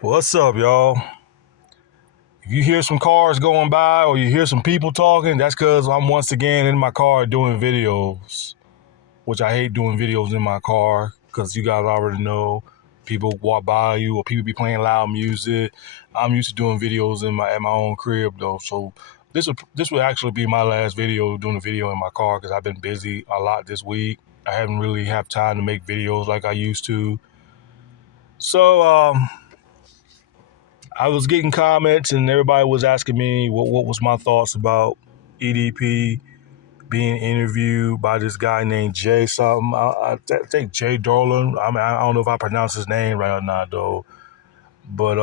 What's up, y'all? If you hear some cars going by or you hear some people talking, that's because I'm once again in my car doing videos, which I hate doing videos in my car because you guys already know people walk by you or people be playing loud music. I'm used to doing videos at my own crib though, so this would actually be my last video doing a video in my car because I've been busy a lot this week. I haven't really have time to make videos like I used to. So I was getting comments and everybody was asking me what was my thoughts about EDP being interviewed by this guy named Jay something. I think Jay Dolan. I mean, I don't know if I pronounce his name right or not though. But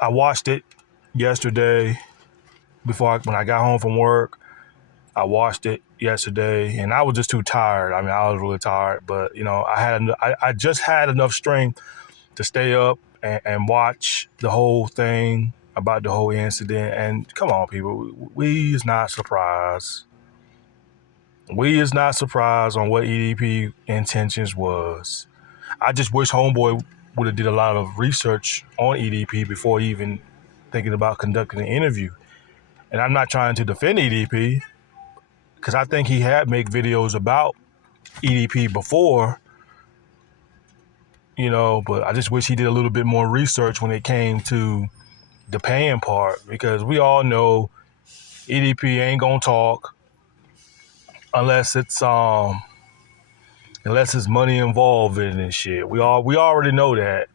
I watched it yesterday when I got home from work. I watched it yesterday and I was just too tired. I mean, I was really tired, but I just had enough strength to stay up and watch the whole thing about the whole incident. And come on, people, we is not surprised. We is not surprised on what EDP intentions was. I just wish Homeboy would have did a lot of research on EDP before even thinking about conducting an interview. And I'm not trying to defend EDP because I think he had made videos about EDP before, but I just wish he did a little bit more research when it came to the paying part because we all know EDP ain't gonna talk unless it's money involved in it and shit. We already know that.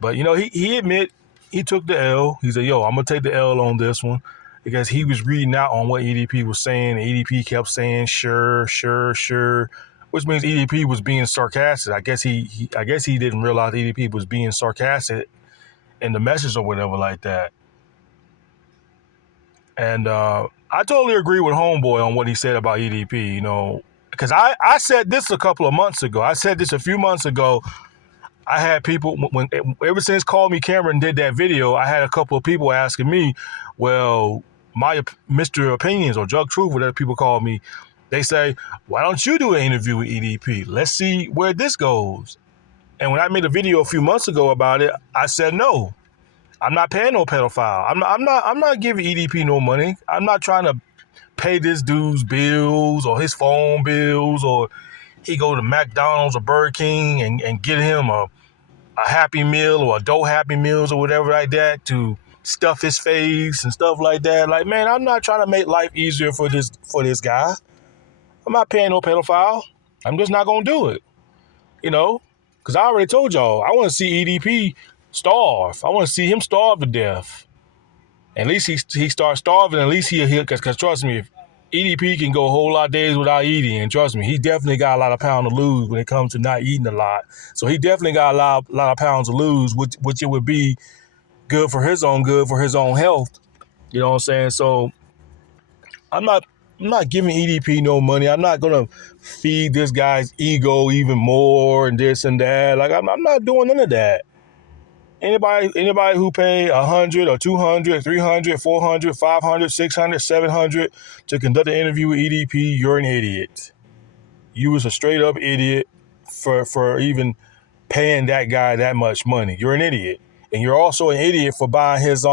But he admit he took the L. He said, "Yo, I'm gonna take the L on this one." Because he was reading out on what EDP was saying, and EDP kept saying sure, sure, sure, which means EDP was being sarcastic. I guess he didn't realize EDP was being sarcastic in the message or whatever like that. And I totally agree with Homeboy on what he said about EDP, because I said this a couple of months ago. I said this a few months ago. I had people, ever since Call Me Cameron did that video, I had a couple of people asking me, well, my Mr. Opinions or Jug Truth, whatever people call me, they say, why don't you do an interview with EDP? Let's see where this goes. And when I made a video a few months ago about it, I said no. I'm not paying no pedophile. I'm not giving EDP no money. I'm not trying to pay this dude's bills or his phone bills or he go to McDonald's or Burger King and get him a Happy Meal or adult Happy Meals or whatever like that to stuff his face and stuff like that. Like, man, I'm not trying to make life easier for this guy. I'm not paying no pedophile. I'm just not gonna do it. Because I already told y'all I want to see EDP starve. I want to see him starve to death. At least he starts starving. At least he'll heal. Because trust me, if EDP can go a whole lot of days without eating, and trust me, he definitely got a lot of pounds to lose when it comes to not eating a lot. So he definitely got a lot of pounds to lose, which it would be good for his own health. You know what I'm saying? So I'm not giving EDP no money. I'm not gonna feed this guy's ego even more and this and that. Like I'm not doing none of that. Anybody who pay 100 or 200, 300, 400, 500, 600, 700 to conduct an interview with EDP, you're an idiot. You was a straight up idiot for even paying that guy that much money. You're an idiot. And you're also an idiot for buying his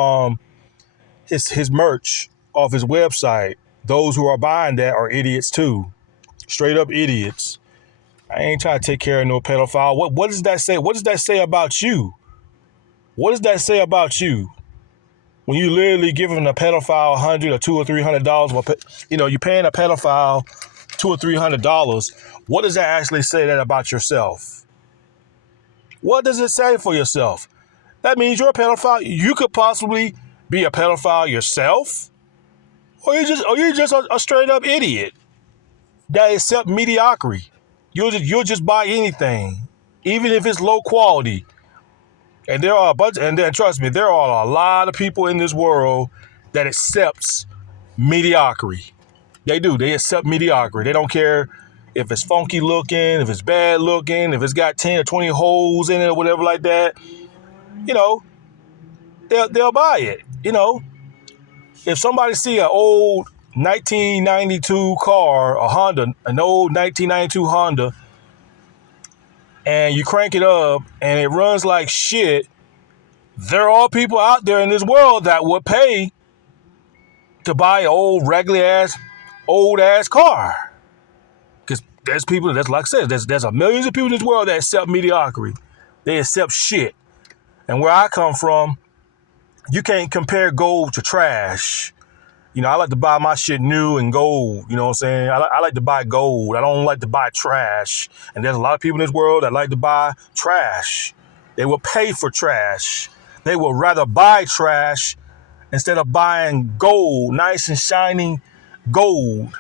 merch off his website. Those who are buying that are idiots too. Straight up idiots. I ain't trying to take care of no pedophile. What does that say? What does that say about you? What does that say about you? When you literally giving a pedophile $100 or $200 or $300, you're paying a pedophile $200 or $300. What does that actually say that about yourself? What does it say for yourself? That means you're a pedophile. You could possibly be a pedophile yourself, or you're just a straight up idiot that accept mediocrity. You'll just buy anything, even if it's low quality. And there are a bunch, and then trust me, there are a lot of people in this world that accepts mediocrity. They do. They accept mediocrity. They don't care if it's funky looking, if it's bad looking, if it's got 10 or 20 holes in it or whatever like that. They'll buy it. If somebody see an old 1992 car, a Honda, an old 1992 Honda, and you crank it up and it runs like shit, there are people out there in this world that would pay to buy an old ass car. Because there's people, that's like I said, there's a millions of people in this world that accept mediocrity. They accept shit. And where I come from, you can't compare gold to trash. You know, I like to buy my shit new and gold. You know what I'm saying? I like to buy gold. I don't like to buy trash. And there's a lot of people in this world that like to buy trash. They will pay for trash. They would rather buy trash instead of buying gold, nice and shiny gold.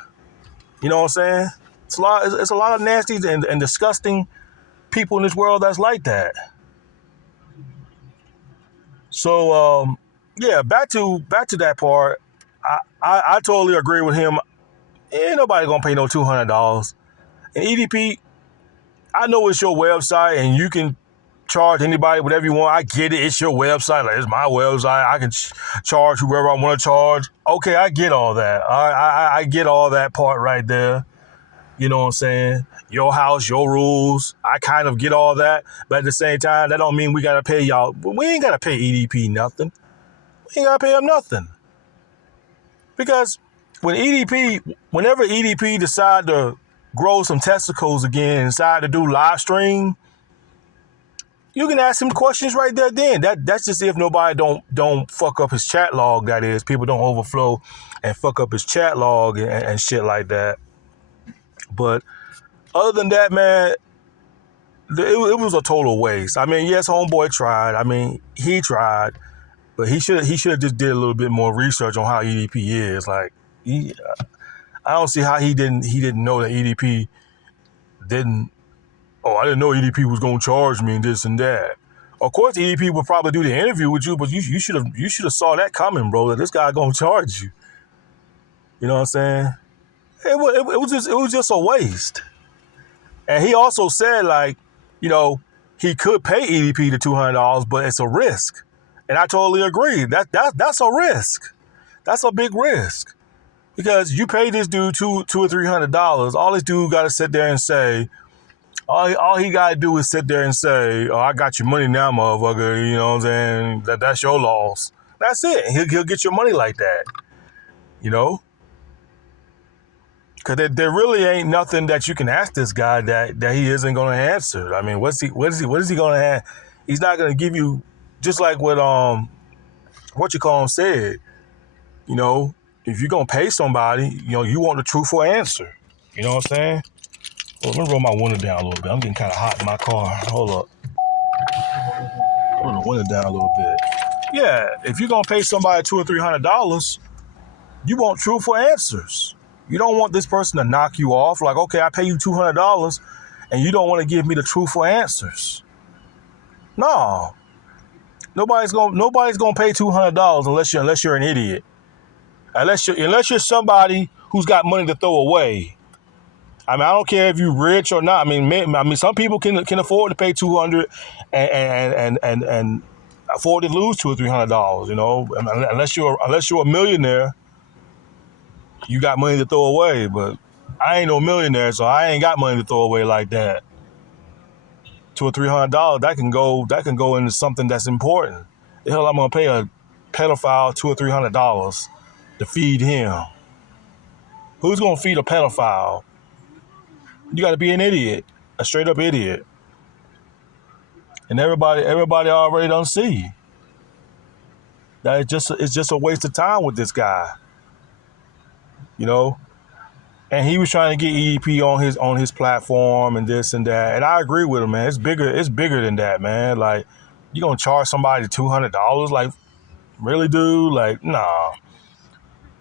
You know what I'm saying? It's a lot of nasty and disgusting people in this world that's like that. So yeah, back to that part. I totally agree with him. Ain't nobody gonna pay no $200. And EDP, I know it's your website and you can charge anybody whatever you want. I get it. It's your website. Like, it's my website. I can charge whoever I want to charge. Okay, I get all that. I get all that part right there. You know what I'm saying? Your house, your rules. I kind of get all that. But at the same time, that don't mean we got to pay y'all. We ain't got to pay EDP nothing. We ain't got to pay them nothing. Because whenever EDP decide to grow some testicles again and decide to do live stream, you can ask him questions right there then. That's just if nobody don't fuck up his chat log, that is. People don't overflow and fuck up his chat log and shit like that. But other than that, man, it was a total waste. I mean, yes, homeboy tried. I mean, he tried, but he should have just did a little bit more research on how EDP is. Like, I don't see how he didn't know that EDP didn't. Oh, I didn't know EDP was gonna charge me and this and that. Of course, EDP would probably do the interview with you, but you should have saw that coming, bro. That this guy gonna charge you. You know what I'm saying? It was just a waste. And he also said, like, you know, he could pay EDP the $200, but it's a risk. And I totally agree. That's a risk. That's a big risk. Because you pay this dude $200 or $300, all this dude got to sit there and say, all he got to do is sit there and say, oh, I got your money now, motherfucker. You know what I'm saying? That's your loss. That's it. He'll get your money like that. You know? Because there really ain't nothing that you can ask this guy that he isn't going to answer. I mean, what is he going to ask? He's not going to give you, just like what said, you know, if you're going to pay somebody, you know, you want the truthful answer. You know what I'm saying? Well, let me roll my window down a little bit. I'm getting kind of hot in my car. Hold up. Roll the window down a little bit. Yeah, if you're going to pay somebody $200 or $300, you want truthful answers. You don't want this person to knock you off. Like, okay, I pay you $200 and you don't want to give me the truthful answers. No. Nobody's gonna pay $200 unless you're an idiot. Unless you're somebody who's got money to throw away. I mean, I don't care if you're rich or not. I mean, some people can afford to pay $200 and afford to lose $200 or $300. You know, unless you're a millionaire, you got money to throw away. But I ain't no millionaire, so I ain't got money to throw away like that. $200 or $300 that can go into something that's important. The hell, I'm gonna pay a pedophile $200 or $300 to feed him? Who's gonna feed a pedophile? You got to be an idiot, a straight up idiot. And everybody already done see that it's just a waste of time with this guy. You know? And he was trying to get EDP on his platform and this and that. And I agree with him, man. It's bigger than that, man. Like, you gonna charge somebody $200? Like, really, dude? Like, nah.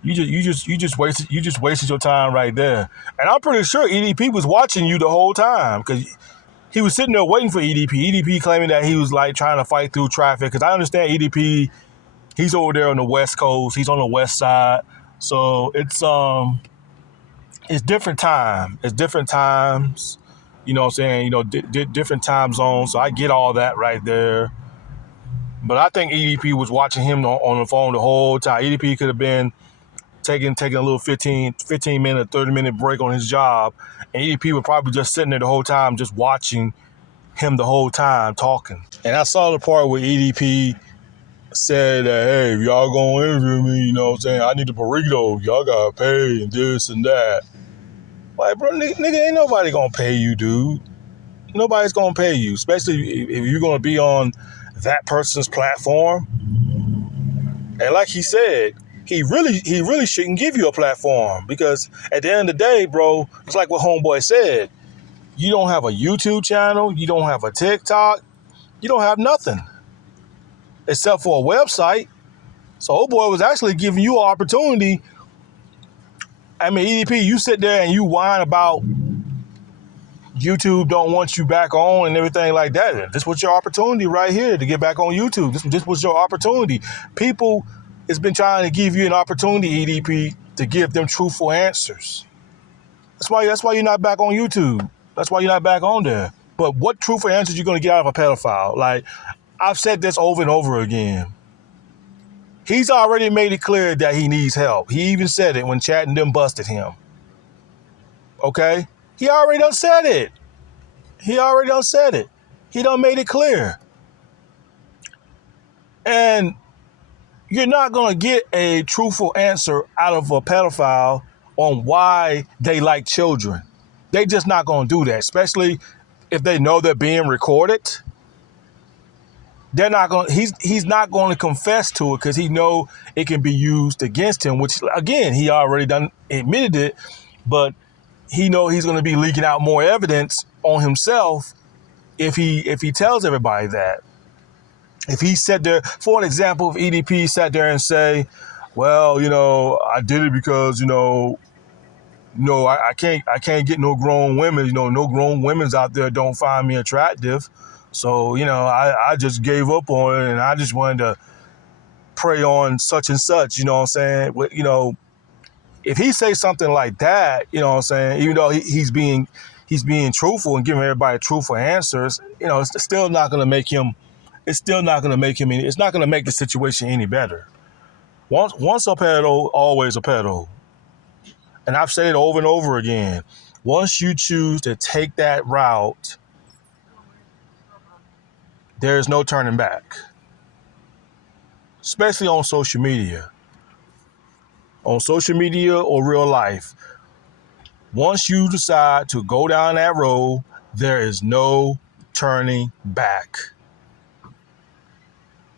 You just wasted your time right there. And I'm pretty sure EDP was watching you the whole time, because he was sitting there waiting for EDP. EDP claiming that he was like trying to fight through traffic, because I understand EDP, he's over there on the West Coast. He's on the West Side. So it's different time. It's different times. You know what I'm saying? You know, different time zones. So I get all that right there. But I think EDP was watching him on the phone the whole time. EDP could have been taking a little 15-minute, 30-minute break on his job, and EDP was probably just sitting there the whole time just watching him the whole time talking. And I saw the part where EDP said that, hey, if y'all gonna interview me, you know what I'm saying, I need a burrito. Y'all gotta pay and this and that. Like, bro, nigga, ain't nobody gonna pay you, dude. Nobody's gonna pay you, especially if you're gonna be on that person's platform. And like he said, he really shouldn't give you a platform, because at the end of the day, bro, it's like what Homeboy said. You don't have a YouTube channel, you don't have a TikTok, you don't have nothing except for a website. So old boy was actually giving you an opportunity. I mean, EDP, you sit there and you whine about YouTube don't want you back on and everything like that. This was your opportunity right here to get back on YouTube. This was your opportunity. People has been trying to give you an opportunity, EDP, to give them truthful answers. That's why you're not back on YouTube. That's why you're not back on there. But what truthful answers you going to get out of a pedophile? Like, I've said this over and over again. He's already made it clear that he needs help. He even said it when Chad and them busted him. Okay? He already done said it. He done made it clear. And you're not going to get a truthful answer out of a pedophile on why they like children. They just not going to do that, especially if they know they're being recorded. They're not going. He's not going to confess to it because he know it can be used against him. Which again, he already done admitted it, but he know he's going to be leaking out more evidence on himself if he tells everybody that. If he sat there, for an example, if EDP sat there and say, well, you know, I did it because, I can't get no grown women, no grown women's out there don't find me attractive. So, I just gave up on it and I just wanted to prey on such and such, you know what I'm saying? If he say something like that, you know what I'm saying, even though he's being truthful and giving everybody truthful answers, it's still not going to make him, it's not going to make the situation any better. Once a pedo, always a pedo. And I've said it over and over again. Once you choose to take that route, there's no turning back. Especially on social media. On social media or real life. Once you decide to go down that road, there is no turning back.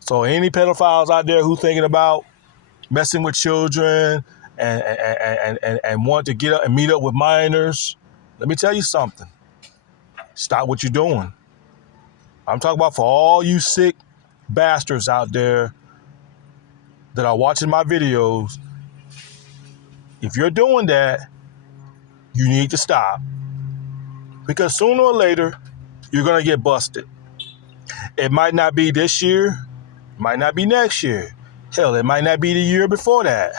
So any pedophiles out there who thinking about messing with children and want to get up and meet up with minors, let me tell you something. Stop what you're doing. I'm talking about for all you sick bastards out there that are watching my videos. If you're doing that, you need to stop. Because sooner or later, you're going to get busted. It might not be this year, might not be next year. Hell, it might not be the year before that.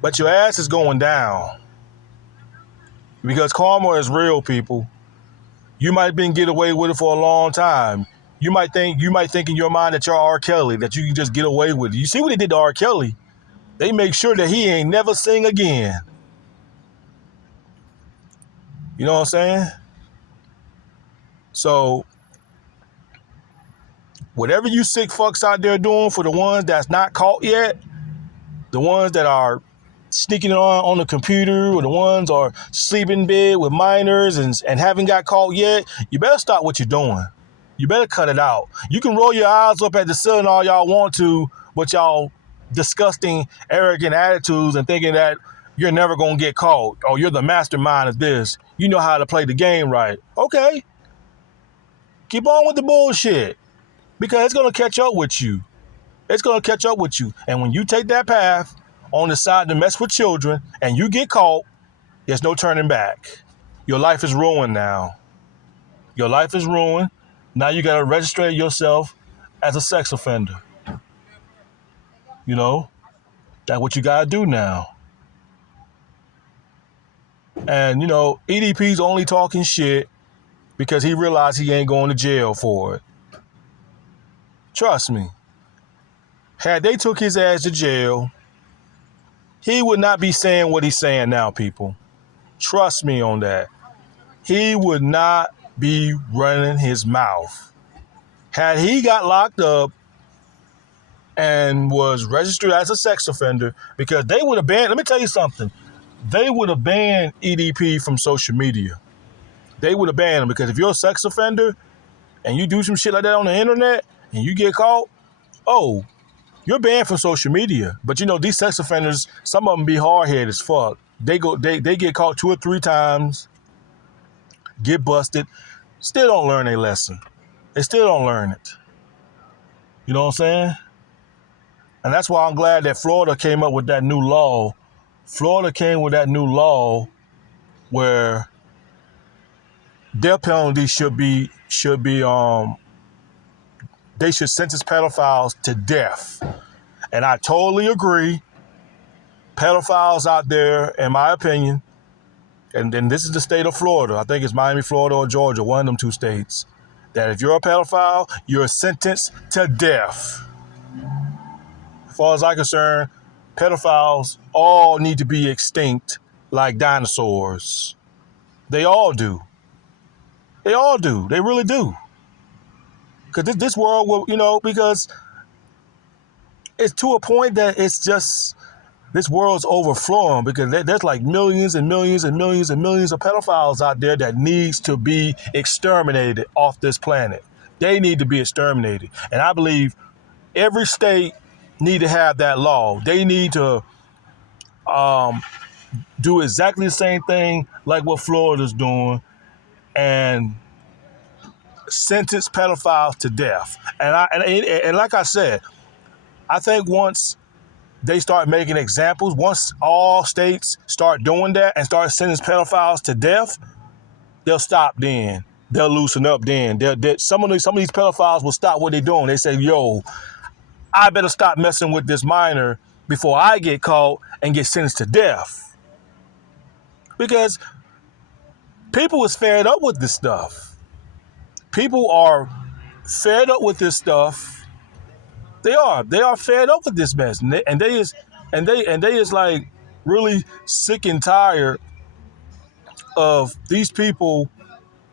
But your ass is going down. Because karma is real, people. You might have been get away with it for a long time. You might think in your mind that you're R. Kelly, that you can just get away with it. You see what they did to R. Kelly? They make sure that he ain't never sing again. You know what I'm saying? So, whatever you sick fucks out there doing, for the ones that's not caught yet, the ones that are sneaking on the computer, or the ones are sleeping in bed with minors and haven't got caught yet, you better stop what you're doing. You better cut it out. You can roll your eyes up at the ceiling all y'all want to with y'all disgusting, arrogant attitudes and thinking that you're never going to get caught, or you're the mastermind of this. You know how to play the game right. Okay. Keep on with the bullshit, because it's going to catch up with you. It's going to catch up with you. And when you take that path on the side to mess with children and you get caught, there's no turning back. Your life is ruined now. Your life is ruined. Now you got to register yourself as a sex offender. That's what you got to do now. And, EDP's only talking shit because he realized he ain't going to jail for it. Trust me. Had they took his ass to jail, he would not be saying what he's saying now, people. Trust me on that. He would not be running his mouth. Had he got locked up and was registered as a sex offender, because they would have banned, let me tell you something, they would have banned EDP from social media. They would have banned him, because if you're a sex offender and you do some shit like that on the internet and you get caught, oh, you're banned from social media. But you know, these sex offenders, some of them be hard-headed as fuck. They get caught 2 or 3 times, get busted, still don't learn their lesson. They still don't learn it. You know what I'm saying? And that's why I'm glad that Florida came up with that new law. Florida came with that new law where death penalty should be they should sentence pedophiles to death. And I totally agree. Pedophiles out there, in my opinion, and then this is the state of Florida. I think it's Miami, Florida, or Georgia, one of them 2 states, that if you're a pedophile, you're sentenced to death. As far as I'm concerned, pedophiles all need to be extinct like dinosaurs. They all do. They all do. They really do. Because this world will, because it's to a point that it's just, this world's overflowing, because there's like millions and millions and millions and millions of pedophiles out there that needs to be exterminated off this planet. They need to be exterminated. And I believe every state need to have that law. They need to do exactly the same thing like what Florida's doing and sentence pedophiles to death. And like I said, I think once they start making examples, once all states start doing that and start sentencing pedophiles to death, they'll stop then. They'll loosen up then. Some of these pedophiles will stop what they're doing. They say, yo, I better stop messing with this minor before I get caught and get sentenced to death. Because people is fed up with this stuff. People are fed up with this stuff. They are fed up with this mess, and they is like really sick and tired of these people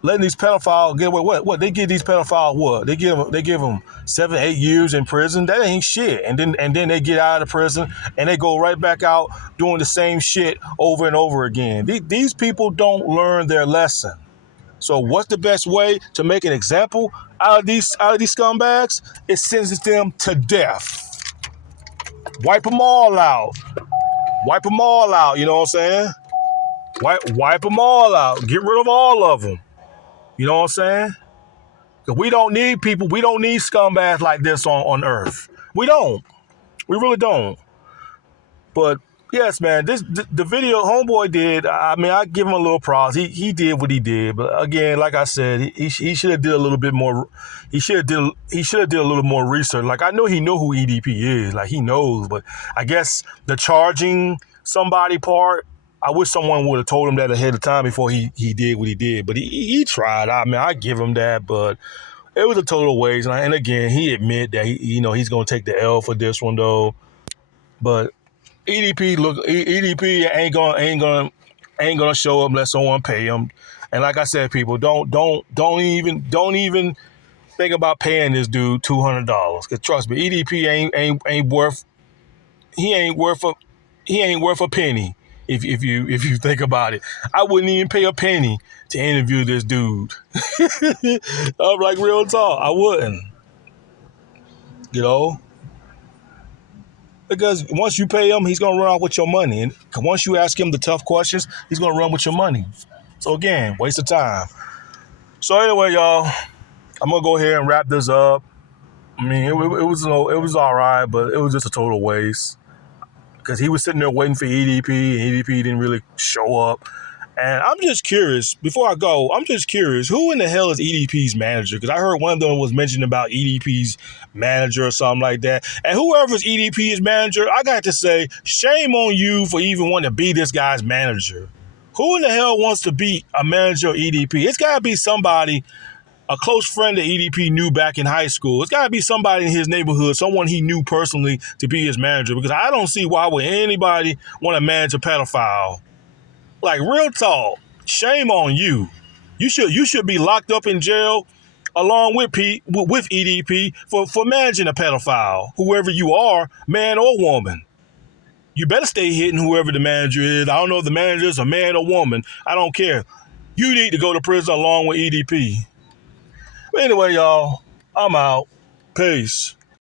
letting these pedophiles get away. What they give these pedophiles? What they give them 7, 8 years in prison. That ain't shit. And then they get out of the prison and they go right back out doing the same shit over and over again. These people don't learn their lesson. So what's the best way to make an example out of these scumbags? It sentences them to death. Wipe them all out. Wipe them all out. You know what I'm saying? Wipe them all out. Get rid of all of them. You know what I'm saying? Because we don't need people. We don't need scumbags like this on Earth. We don't. We really don't. But yes, man, the video Homeboy did, I mean, I give him a little props. He did what he did. But again, like I said, he should have did a little bit more. He should have did a little more research. Like, I know he know who EDP is. Like, he knows. But I guess the charging somebody part, I wish someone would have told him that ahead of time before he did what he did. But he tried. I mean, I give him that. But it was a total waste. And again, he admit that he's going to take the L for this one, though. But EDP ain't gonna show up unless someone pay him. And like I said, people, don't even think about paying this dude $200. Cause trust me, EDP ain't worth a penny. If you think about it, I wouldn't even pay a penny to interview this dude. I'm like, real talk, I wouldn't. Because once you pay him, he's going to run out with your money. And once you ask him the tough questions, he's going to run with your money. So again, waste of time. So anyway, y'all, I'm going to go ahead and wrap this up. I mean, it was all right, but it was just a total waste. Because he was sitting there waiting for EDP, and EDP didn't really show up. And I'm just curious, before I go, who in the hell is EDP's manager? Because I heard one of them was mentioning about EDP's manager or something like that. And whoever's EDP's manager, I got to say, shame on you for even wanting to be this guy's manager. Who in the hell wants to be a manager of EDP? It's got to be somebody, a close friend that EDP knew back in high school. It's got to be somebody in his neighborhood, someone he knew personally to be his manager. Because I don't see why would anybody want to manage a pedophile. Like, real talk, shame on you. You should be locked up in jail along with with EDP for managing a pedophile, whoever you are, man or woman. You better stay hitting whoever the manager is. I don't know if the manager is a man or woman. I don't care. You need to go to prison along with EDP. But anyway, y'all, I'm out. Peace.